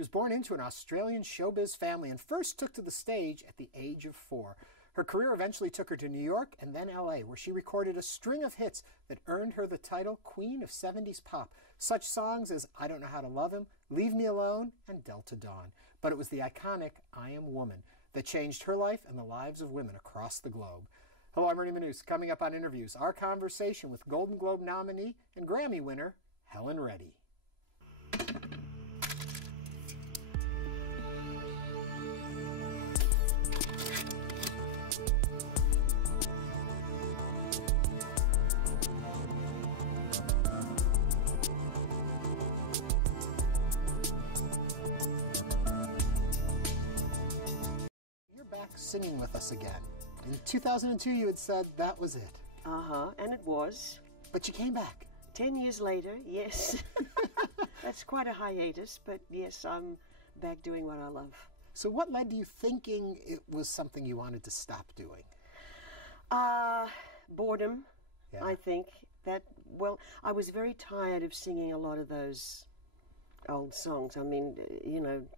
She was born into an Australian showbiz family and first took to the stage at the age of 4. Her career eventually took her to New York and then LA, where she recorded a string of hits that earned her the title Queen of 70s Pop. Such songs as I Don't Know How to Love Him, Leave Me Alone, and Delta Dawn. But it was the iconic I Am Woman that changed her life and the lives of women across the globe. Hello, I'm Ernie Manouse. Coming up on Interviews, our conversation with Golden Globe nominee and Grammy winner, Helen Reddy. Singing with us again. In 2002, you had said that was it. And it was. But you came back. 10 years later, yes. That's quite a hiatus, but yes, I'm back doing what I love. So what led to you thinking it was something you wanted to stop doing? Boredom, Yeah. I think. I was very tired of singing a lot of those old songs. I mean,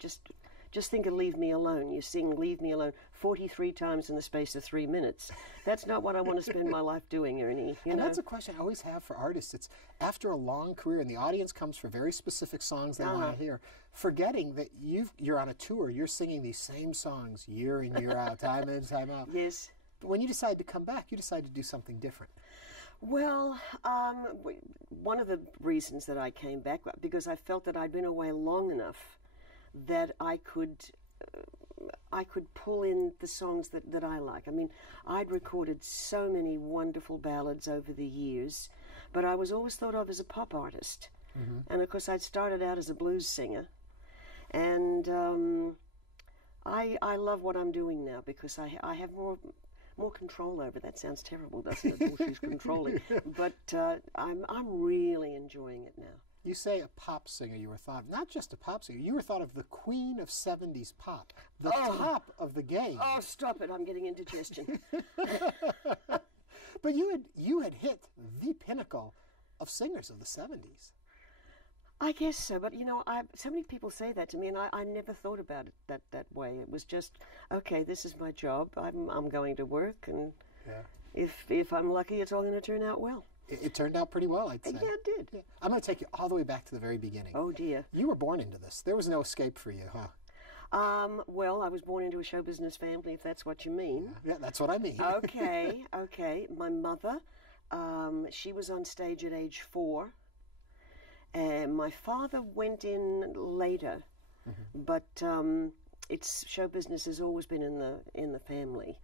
just think of Leave Me Alone. You sing Leave Me Alone 43 times in the space of 3 minutes. That's not what I want to spend my life doing, Ernie. And that's a question I always have for artists. It's after a long career and the audience comes for very specific songs they want to hear, forgetting that you're on a tour, you're singing these same songs year in, year out, time in, time out. Yes. But when you decided to come back, you decided to do something different. Well, one of the reasons that I came back, because I felt that I'd been away long enough that I could pull in the songs that I like. I mean, I'd recorded so many wonderful ballads over the years, but I was always thought of as a pop artist. Mm-hmm. And of course, I'd started out as a blues singer. And I love what I'm doing now because I have more control over it. That sounds terrible, doesn't it? Oh, she's controlling. But I'm really enjoying it now. You say a pop singer, you were thought of, not just a pop singer, you were thought of the queen of 70s pop, the top of the game. Oh, stop it, I'm getting indigestion. But you had hit the pinnacle of singers of the 70s. I guess so, but so many people say that to me, and I never thought about it that way. It was just, okay, this is my job, I'm going to work, and if I'm lucky, it's all going to turn out well. It turned out pretty well, I'd say. Yeah, it did. Yeah. I'm going to take you all the way back to the very beginning. Oh, dear. You were born into this. There was no escape for you, huh? Well, I was born into a show business family, if that's what you mean. Yeah, that's what I mean. Okay. My mother, she was on stage at age 4. And my father went in later, but it's show business has always been in the family.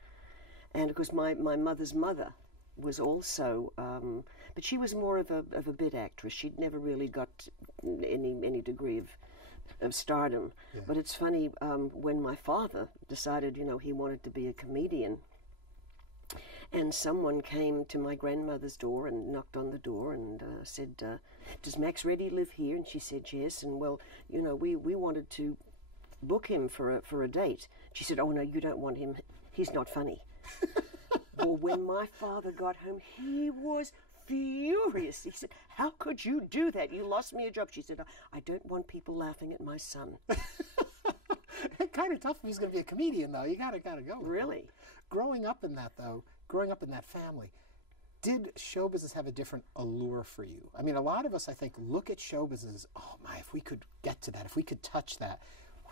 And of course, my mother's mother was also, but she was more of a bit actress. She'd never really got any degree of stardom. Yeah. But it's funny, when my father decided, he wanted to be a comedian, and someone came to my grandmother's door and knocked on the door and said, does Max Reddy live here? And she said yes. And well, we wanted to book him for a date. She said, oh no, you don't want him. He's not funny. Well, when my father got home, he was furious. He said, how could you do that? You lost me a job. She said, I don't want people laughing at my son. Kind of tough if he's going to be a comedian, though. You gotta go. Really? Growing up in that family, did show business have a different allure for you? I mean, a lot of us, I think, look at show business as, oh my, if we could get to that, if we could touch that.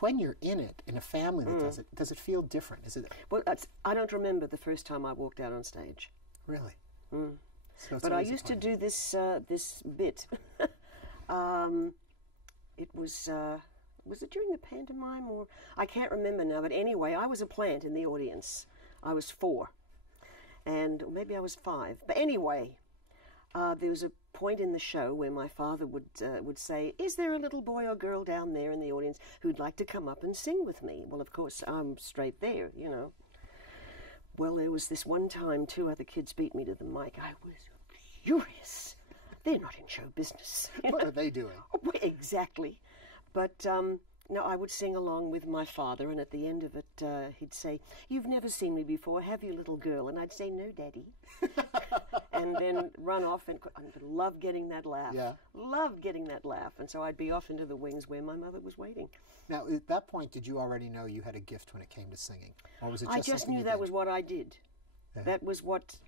When you're in it, in a family that does it feel different? Is it? Well, I don't remember the first time I walked out on stage. Really? So but I used to do this bit. It was it during the pantomime or I can't remember now. But anyway, I was a plant in the audience. I was 4, and maybe I was 5. But anyway, there was a point in the show where my father would say, is there a little boy or girl down there in the audience who'd like to come up and sing with me? Well, of course, I'm straight there, Well, there was this one time 2 other kids beat me to the mic. I was furious. They're not in show business. What are they doing? Exactly. But No, I would sing along with my father, and at the end of it, he'd say, "You've never seen me before, have you, little girl?" And I'd say, "No, Daddy." And then run off, and I loved getting that laugh. Yeah. Loved getting that laugh. And so I'd be off into the wings where my mother was waiting. Now, at that point, did you already know you had a gift when it came to singing? Or was it just I just something knew you that did? was what I did. Yeah. That was what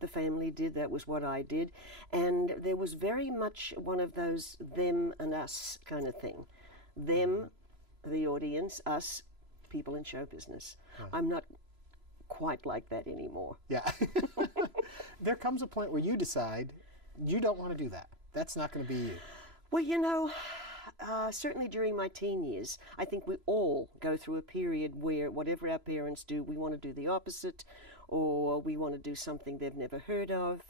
the family did. That was what I did. And there was very much one of those them and us kind of thing. Them, the audience, us, people in show business. Right. I'm not quite like that anymore. Yeah. There comes a point where you decide you don't want to do that. That's not going to be you. Well, you know, certainly during my teen years, I think we all go through a period where whatever our parents do, we want to do the opposite, or we want to do something they've never heard of.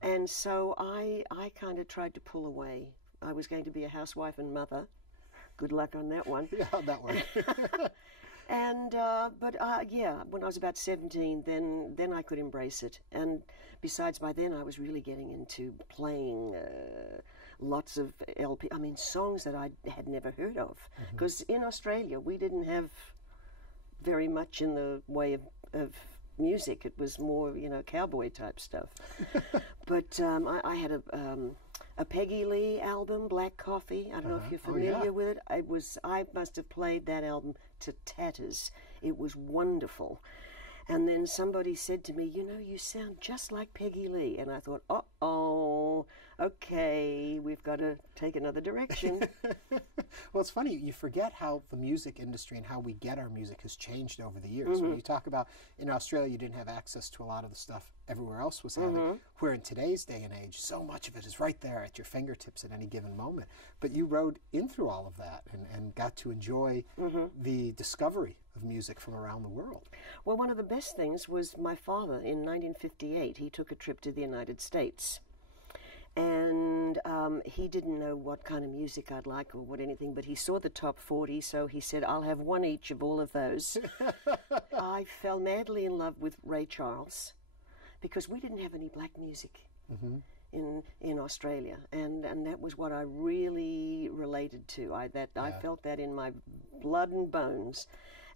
And so I kind of tried to pull away. I was going to be a housewife and mother. Good luck on that one. Yeah, how'd that work? And yeah, when I was about 17, then I could embrace it. And besides, by then I was really getting into playing lots of songs that I had never heard of. Because in Australia we didn't have very much in the way of music. It was more, cowboy type stuff. But I had a Peggy Lee album, Black Coffee. I don't know if you're familiar with it. I must have played that album to tatters. It was wonderful. And then somebody said to me, "You sound just like Peggy Lee." And I thought, uh-oh, okay, we've got to take another direction. Well, it's funny, you forget how the music industry and how we get our music has changed over the years. When you talk about in Australia, you didn't have access to a lot of the stuff everywhere else was having, where in today's day and age, so much of it is right there at your fingertips at any given moment. But you rode in through all of that and got to enjoy the discovery of music from around the world. Well, one of the best things was my father, in 1958, he took a trip to the United States. And he didn't know what kind of music I'd like or what anything, but he saw the top 40, so he said, "I'll have one each of all of those." I fell madly in love with Ray Charles, because we didn't have any black music in Australia, and that was what I really related to. I felt that in my blood and bones.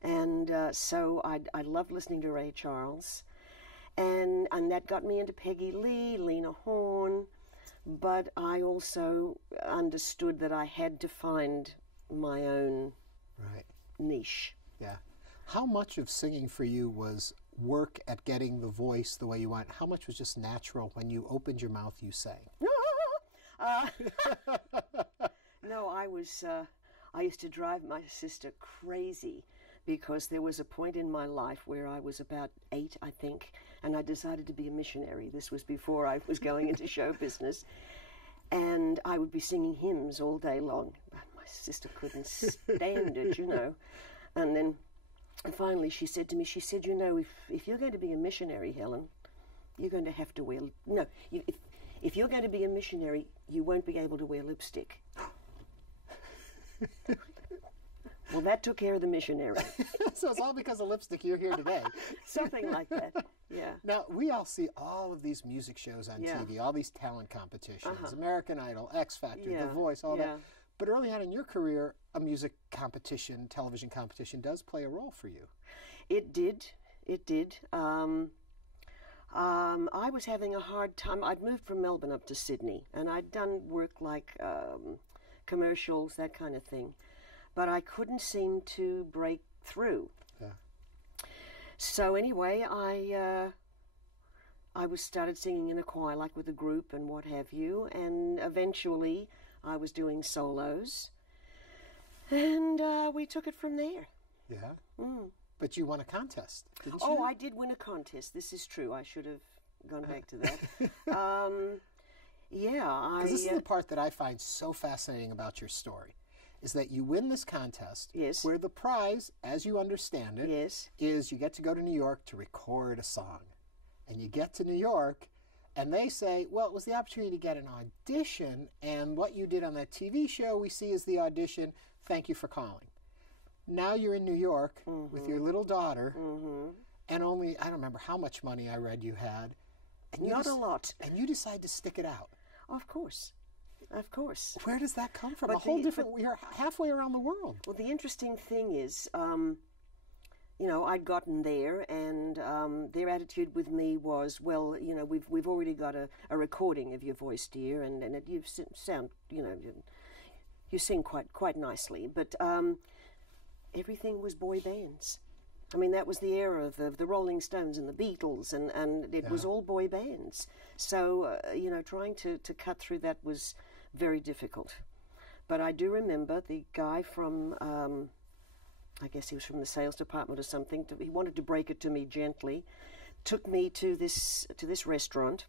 And so I loved listening to Ray Charles, and that got me into Peggy Lee, Lena Horne. But I also understood that I had to find my own niche. Yeah. How much of singing for you was work at getting the voice the way you want? How much was just natural when you opened your mouth, you sang? No, I used to drive my sister crazy, because there was a point in my life where I was about 8, I think, and I decided to be a missionary. This was before I was going into show business. And I would be singing hymns all day long. But my sister couldn't stand it, And then finally she said to me, if you're going to be a missionary, Helen, you're going to have to wear... No, if you're going to be a missionary, you won't be able to wear lipstick. Well, that took care of the missionary. So it's all because of lipstick you're here today. Something like that, yeah. Now, we all see all of these music shows on TV, all these talent competitions, American Idol, X Factor, The Voice, all that. But early on in your career, a music competition, television competition, does play a role for you. It did. It did. I was having a hard time. I'd moved from Melbourne up to Sydney, and I'd done work like commercials, that kind of thing. But I couldn't seem to break through. Yeah. So anyway, I started singing in a choir, like with a group and what have you, and eventually I was doing solos, and we took it from there. Yeah? But you won a contest, didn't you? Oh, I did win a contest. This is true. I should have gone back to that. Yeah. Because this is the part that I find so fascinating about your story. Is that you win this contest, where the prize, as you understand it, is you get to go to New York to record a song. And you get to New York, and they say, well, it was the opportunity to get an audition, and what you did on that TV show we see as the audition. Thank you for calling. Now you're in New York with your little daughter, and only, I don't remember how much money I read you had. And Not a lot. And you decide to stick it out. Of course. Of course. Where does that come from? But A whole different... We're halfway around the world. Well, the interesting thing is, you know, I'd gotten there, and their attitude with me was, well, you know, we've already got a recording of your voice, dear, and you sound, you know, you sing quite nicely, but everything was boy bands. I mean, that was the era of the Rolling Stones and the Beatles, and it was all boy bands. So, you know, trying to cut through that was very difficult. But I do remember the guy from, I guess he was from the sales department or something, he wanted to break it to me gently, took me to this restaurant,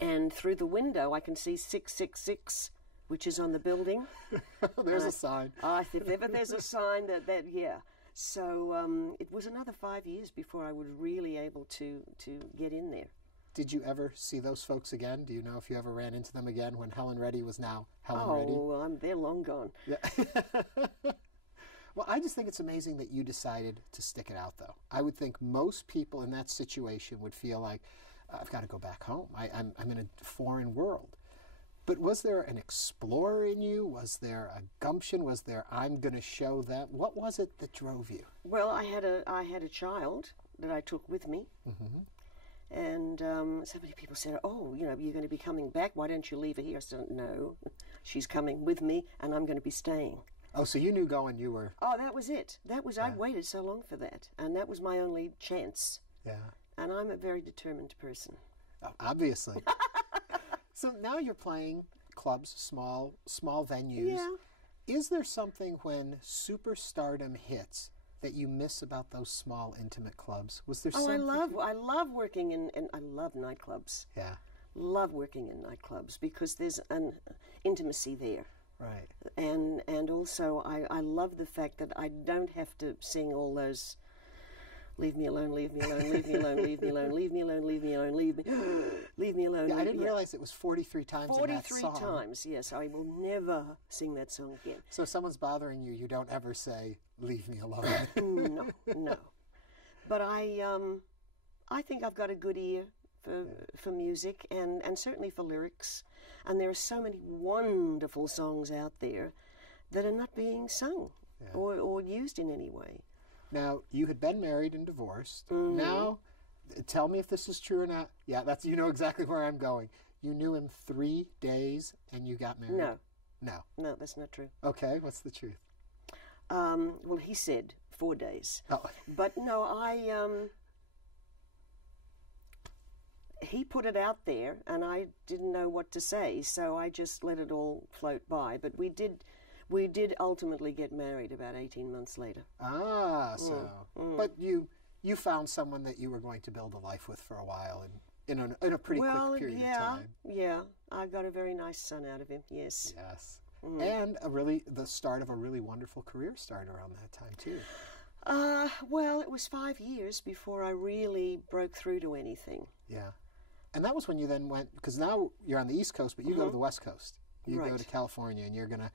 and through the window I can see 666, which is on the building. There's a sign. If ever there's a sign that yeah. So it was another 5 years before I was really able to get in there. Did you ever see those folks again? Do you know if you ever ran into them again when Helen Reddy was now Helen Reddy? Oh, well, they're long gone. Yeah. Well, I just think it's amazing that you decided to stick it out, though. I would think most people in that situation would feel like, I've got to go back home. I'm in a foreign world. But was there an explorer in you? Was there a gumption? Was there, I'm going to show them? What was it that drove you? Well, I had a child that I took with me. Mm-hmm. And so many people said, oh, you know, you're going to be coming back. Why don't you leave her here? I said, no, she's coming with me, and I'm going to be staying. Oh, so you knew going you were... Oh, that was it. That was, I waited so long for that. And that was my only chance. Yeah. And I'm a very determined person. Oh, obviously. So now you're playing clubs, small venues. Yeah. Is there something when superstardom hits that you miss about those small, intimate clubs? Was there something? I love working in I love nightclubs. Yeah. Love working in nightclubs because there's an intimacy there. Right. And also I love the fact that I don't have to sing all those leave me alone, leave me alone, leave me alone, leave me alone, leave me alone, leave me alone, leave me alone. Yeah, I didn't realize it was 43 times in that song. 43 times, yes. I will never sing that song again. So if someone's bothering you, you don't ever say, leave me alone. No. But I think I've got a good ear for music and certainly for lyrics. And there are so many wonderful songs out there that are not being sung or used in any way. Now, you had been married and divorced. Mm-hmm. Now, tell me if this is true or not. Yeah, you know exactly where I'm going. You knew him 3 days and you got married? No, that's not true. Okay, what's the truth? Well, he said 4 days. Oh. But no, he put it out there and I didn't know what to say, so I just let it all float by. But we did ultimately get married about 18 months later. Ah, so. But you found someone that you were going to build a life with for a while in a pretty quick period of time. Yeah. I got a very nice son out of him, yes. Yes. And the start of a really wonderful career started around that time, too. Well, it was 5 years before I really broke through to anything. Yeah. And that was when you then went, because now you're on the East Coast, but you go to the West Coast. You go to California and you're going to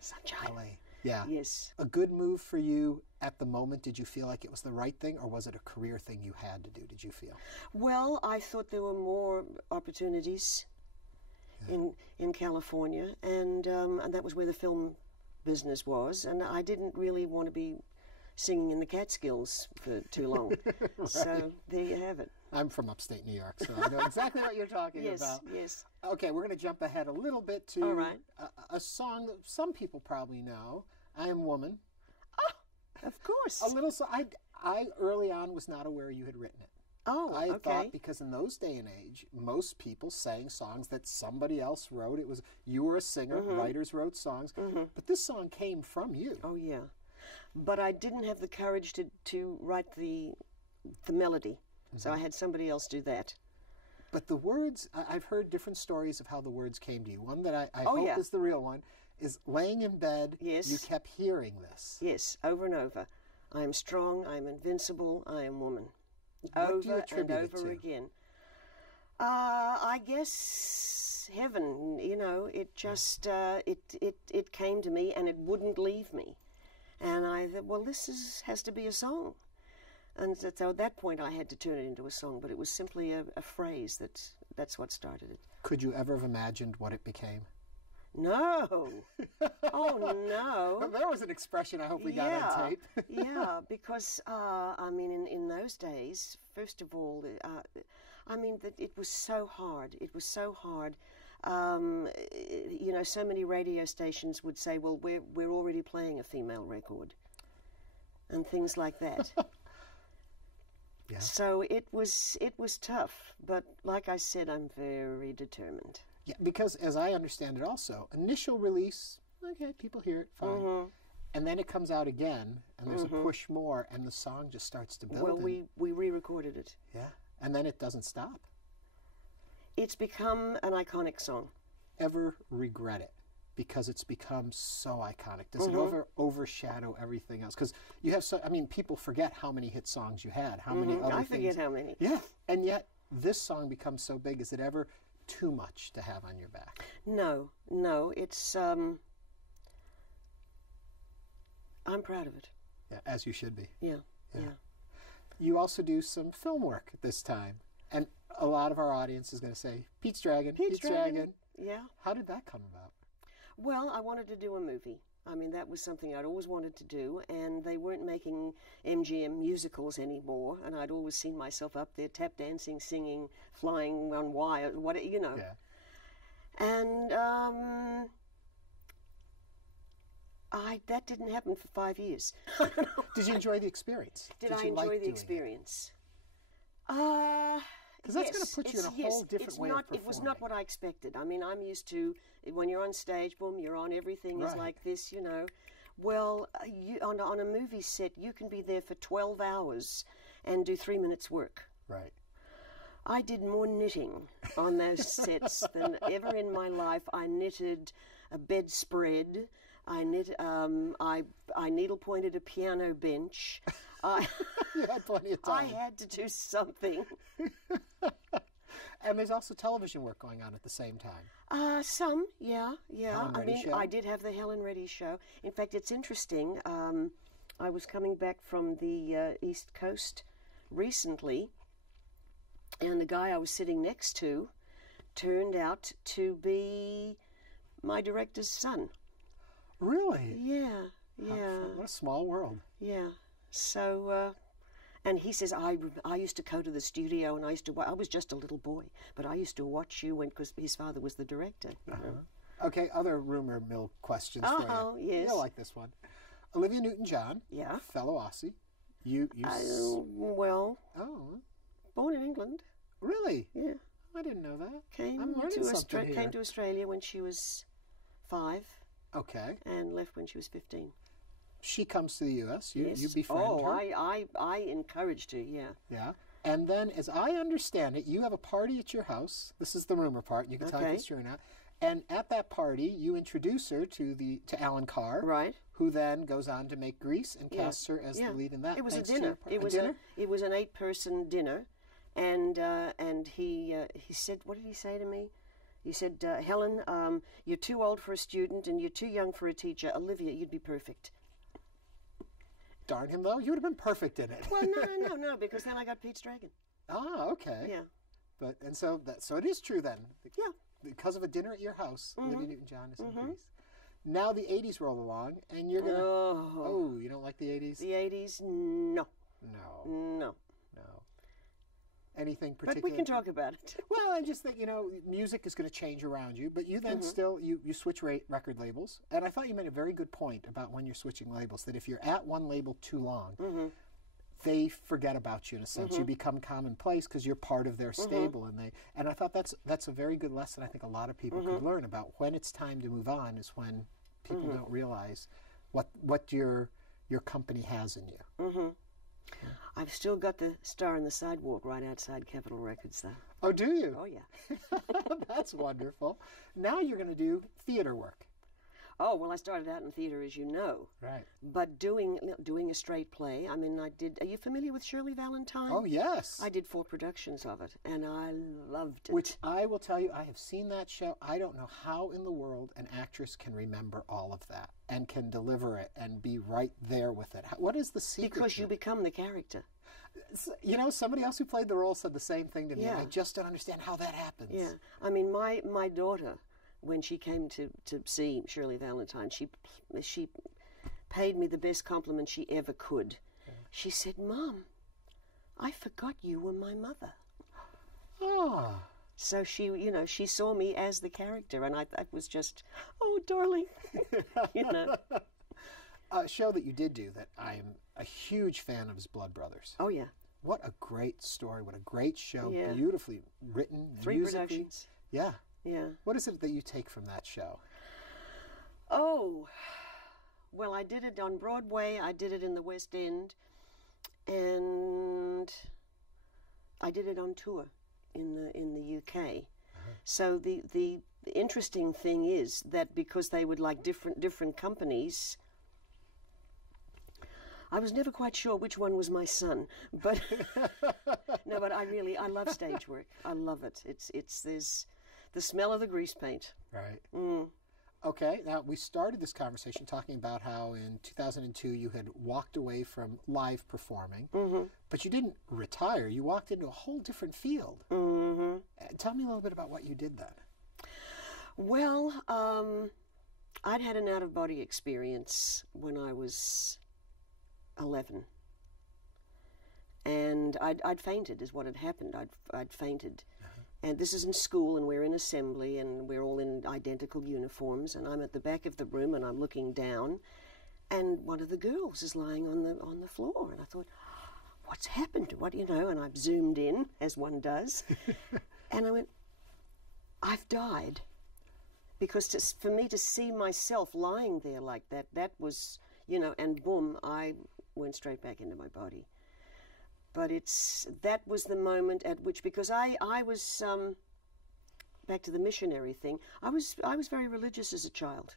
LA. Yeah. Yes. A good move for you at the moment. Did you feel like it was the right thing, or was it a career thing you had to do, did you feel? Well, I thought there were more opportunities in California, and that was where the film business was, and I didn't really want to be singing in the Catskills for too long. Right. So there you have it. I'm from upstate New York, so I know exactly what you're talking about. Yes. Okay, we're going to jump ahead a little bit to All right. a song that some people probably know, I Am Woman. Oh, of course. A little song. I early on was not aware you had written it. Oh, I okay. thought because in those day and age, most people sang songs that somebody else wrote. It was, you were a singer, writers wrote songs, but this song came from you. Oh, yeah. But I didn't have the courage to write the melody, so I had somebody else do that. But the words, I've heard different stories of how the words came to you. One that I hope is the real one is laying in bed, you kept hearing this. Yes, over and over. I am strong, I am invincible, I am woman. What do you attribute it to? Over again. I guess heaven, you know, it just, it came to me and it wouldn't leave me. And I thought, well, this has to be a song. And so at that point I had to turn it into a song, but it was simply a phrase that's what started it. Could you ever have imagined what it became? No. Oh, no. There was an expression I hope we got on tape. Yeah, because, I mean, in those days, first of all, I mean, it was so hard. It was so hard. You know, so many radio stations would say, well, we're already playing a female record, and things like that. Yeah. So it was tough, but like I said, I'm very determined. Yeah, because as I understand it also, initial release, okay, people hear it, fine. And then it comes out again, and there's a push more, and the song just starts to build. Well, we re-recorded it. Yeah, and then it doesn't stop. It's become an iconic song. Ever regret it? Because it's become so iconic. Does it overshadow everything else? Because you have so, I mean, people forget how many hit songs you had, how many other things. I forget how many. Yeah, and yet this song becomes so big. Is it ever too much to have on your back? No, it's, I'm proud of it. Yeah, as you should be. Yeah. You also do some film work this time. And a lot of our audience is going to say, Pete's Dragon, Pete's Dragon. Yeah. How did that come about? Well, I wanted to do a movie. I mean, that was something I'd always wanted to do, and they weren't making MGM musicals anymore, and I'd always seen myself up there tap dancing, singing, flying on wire, what, you know. Yeah. And that didn't happen for 5 years. Did you enjoy the experience? Did I enjoy the experience? Because that's going to put you in a whole different way of performing. It was not what I expected. I mean, I'm used to, when you're on stage, boom, you're on, everything is like this, you know. Well, on a movie set, you can be there for 12 hours and do 3 minutes work. Right. I did more knitting on those sets than ever in my life. I knitted a bedspread. I needle pointed a piano bench. You had plenty of time. I had to do something. And there's also television work going on at the same time. Some, yeah. Helen Reddy show? I did have the Helen Reddy show. In fact, it's interesting. I was coming back from the East Coast recently, and the guy I was sitting next to turned out to be my director's son. Really? Yeah. What a small world. Yeah. So, and he says, I used to go to the studio, and I was just a little boy, but I used to watch you because his father was the director. You know? Okay, other rumor mill questions for you. Oh, yes. You'll like this one. Olivia Newton-John, Yeah. fellow Aussie. Well, Oh, born in England. really? Yeah. I didn't know that. Came I'm learning something here. Came to Australia when she was 5 Okay. and left when she was 15. She comes to the U.S. You Yes. befriend her. I encouraged her, yeah. Yeah. And then, as I understand it, you have a party at your house. This is the rumor part, and you can tell if Okay. it's true or not. And at that party, you introduce her to Alan Carr, Right. who then goes on to make Grease and Yeah. casts her as Yeah. the lead in that. It was a thanks to dinner. your It was dinner. it was an 8-person dinner, and he said, what did he say to me? He said, Helen, you're too old for a student and you're too young for a teacher. Olivia, you'd be perfect. Darn him, though. You would have been perfect in it. Well, no, because then I got Pete's Dragon. Ah, okay. Yeah. So it is true then. Yeah. Because of a dinner at your house, Olivia Newton-John is in Grease. Now the 80s roll along, and you're gonna. Oh, you don't like the 80s? The 80s, no. No. Anything particular? But we can talk about it. Well, I just think, music is going to change around you, but you then still, you switch record labels. And I thought you made a very good point about when you're switching labels, that if you're at one label too long, they forget about you in a sense. You become commonplace because you're part of their stable. And I thought that's a very good lesson I think a lot of people could learn about. When it's time to move on is when people don't realize what your company has in you. I've still got the Star on the Sidewalk right outside Capitol Records, though. Oh, do you? Oh, yeah. That's wonderful. Now you're going to do theater work. Oh, well, I started out in theater, as you know. Right. But doing a straight play, I mean, are you familiar with Shirley Valentine? Oh, yes. I did 4 productions of it, and I loved it. Which I will tell you, I have seen that show. I don't know how in the world an actress can remember all of that and can deliver it and be right there with it. What is the secret? Because you become the character. Somebody else who played the role said the same thing to me. Yeah. And I just don't understand how that happens. Yeah. I mean, my daughter when she came to see Shirley Valentine, she paid me the best compliment she ever could. Yeah. She said, "Mom, I forgot you were my mother." Ah. So she saw me as the character, and that was just, oh, darling, A show that you did do that I'm a huge fan of is Blood Brothers. Oh, yeah. What a great story. What a great show. Yeah. Beautifully written. 3 productions. Yeah. Yeah. What is it that you take from that show? Oh, well, I did it on Broadway. I did it in the West End. And I did it on tour in the UK. Uh-huh. So the interesting thing is that because they would like different companies, I was never quite sure which one was my son, but no, but I love stage work. I love it. There's the smell of the grease paint. Right. Mm. Okay, now we started this conversation talking about how in 2002 you had walked away from live performing, but you didn't retire. You walked into a whole different field. Mm-hmm. Tell me a little bit about what you did then. Well, I'd had an out-of-body experience when I was 11, and I'd fainted is what had happened. I'd fainted. And this is in school, and we're in assembly, and we're all in identical uniforms, and I'm at the back of the room, and I'm looking down, and one of the girls is lying on the floor, and I thought, what's happened? And I've zoomed in, as one does, and I went, I've died. Because for me to see myself lying there like that was, and boom, I went straight back into my body. But that was the moment at which, because I was, back to the missionary thing, I was very religious as a child.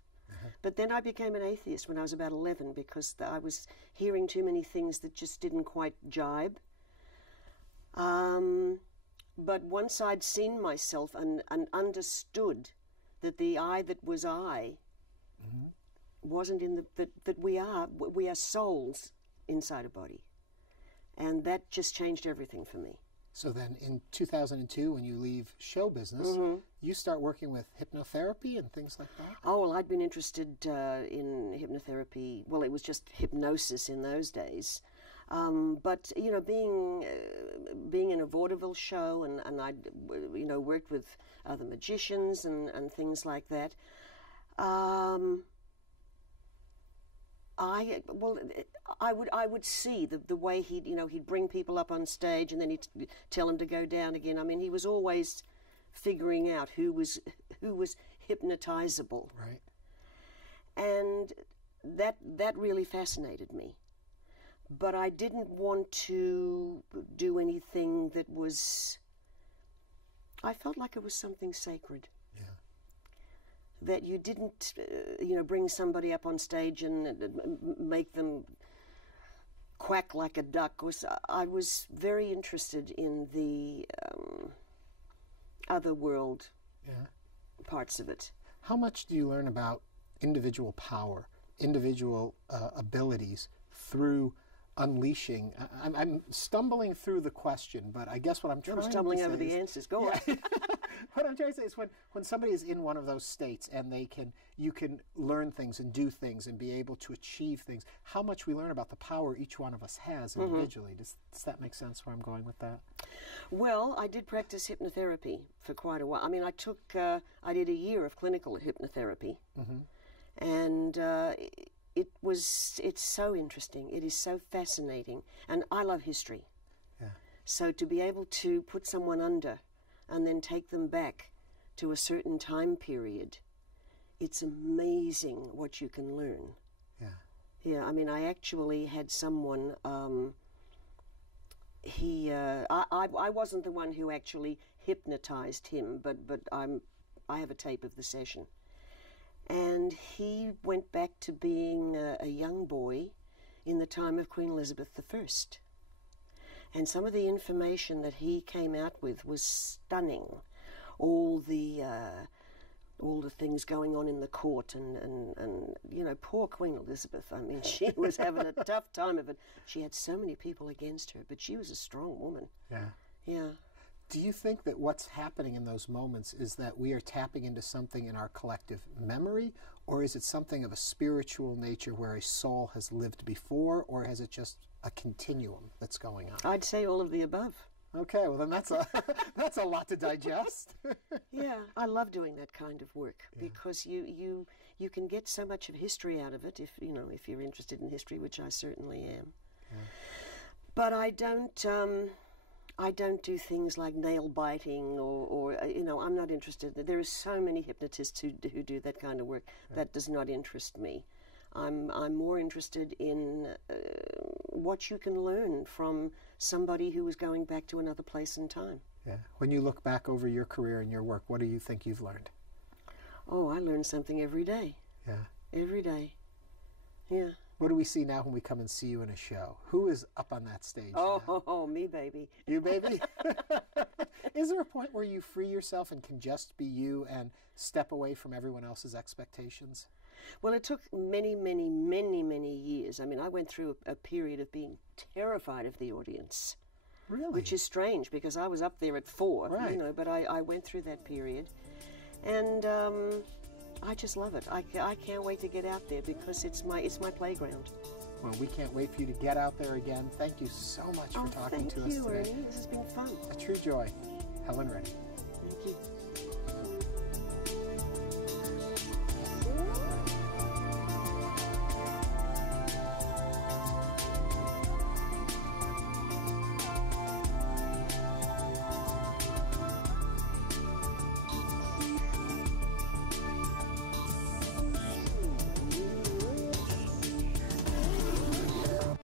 But then I became an atheist when I was about 11 because I was hearing too many things that just didn't quite jibe. But once I'd seen myself and understood that the I that was I wasn't in that we are souls inside a body. And that just changed everything for me. So then in 2002, when you leave show business, you start working with hypnotherapy and things like that? Oh, well, I'd been interested in hypnotherapy. Well, it was just hypnosis in those days. But, being in a vaudeville show, and I'd, worked with other magicians and things like that, I would see the way he'd bring people up on stage and then he'd tell them to go down again. I mean, he was always figuring out who was hypnotizable. Right. And that really fascinated me. But I didn't want to do anything that was, I felt like it was something sacred. That you didn't, bring somebody up on stage and make them quack like a duck. I was very interested in the other world parts of it. How much do you learn about individual power, individual abilities through unleashing? I'm stumbling through the question, but I guess what I'm trying to say I'm stumbling over the answers. Go on. What I'm trying to say is when somebody is in one of those states and you can learn things and do things and be able to achieve things, how much we learn about the power each one of us has individually. Does that make sense where I'm going with that? Well, I did practice hypnotherapy for quite a while. I mean, I did a year of clinical hypnotherapy. And it's so interesting. It is so fascinating. And I love history. Yeah. So to be able to put someone under and then take them back to a certain time period, it's amazing what you can learn. Yeah. Yeah, I mean, I actually had someone, I wasn't the one who actually hypnotized him, but I have a tape of the session. And he went back to being a young boy in the time of Queen Elizabeth I. And some of the information that he came out with was stunning. All the things going on in the court and poor Queen Elizabeth. I mean, she was having a tough time of it. She had so many people against her, but she was a strong woman. Yeah. Yeah. Do you think that what's happening in those moments is that we are tapping into something in our collective memory, or is it something of a spiritual nature where a soul has lived before, or is it just a continuum that's going on? I'd say all of the above. Okay, well then that's a that's a lot to digest. Yeah, I love doing that kind of work because you can get so much of history out of it if you're interested in history, which I certainly am. Yeah. But I don't do things like nail biting or I'm not interested. There are so many hypnotists who do that kind of work. That does not interest me. I'm more interested in what you can learn from somebody who is going back to another place and time. Yeah. When you look back over your career and your work, what do you think you've learned? Oh, I learn something every day. Yeah. Every day. Yeah. What do we see now when we come and see you in a show? Who is up on that stage now? Oh, me, baby. You, baby? Is there a point where you free yourself and can just be you and step away from everyone else's expectations? Well, it took many, many, many, many years. I mean, I went through a period of being terrified of the audience. Really? Which is strange because I was up there at 4, right. But I went through that period. And I just love it. I can't wait to get out there because it's my playground. Well, we can't wait for you to get out there again. Thank you so much for talking to us today. Thank you, Ernie. This has been fun. A true joy. Helen Reddy. Thank you.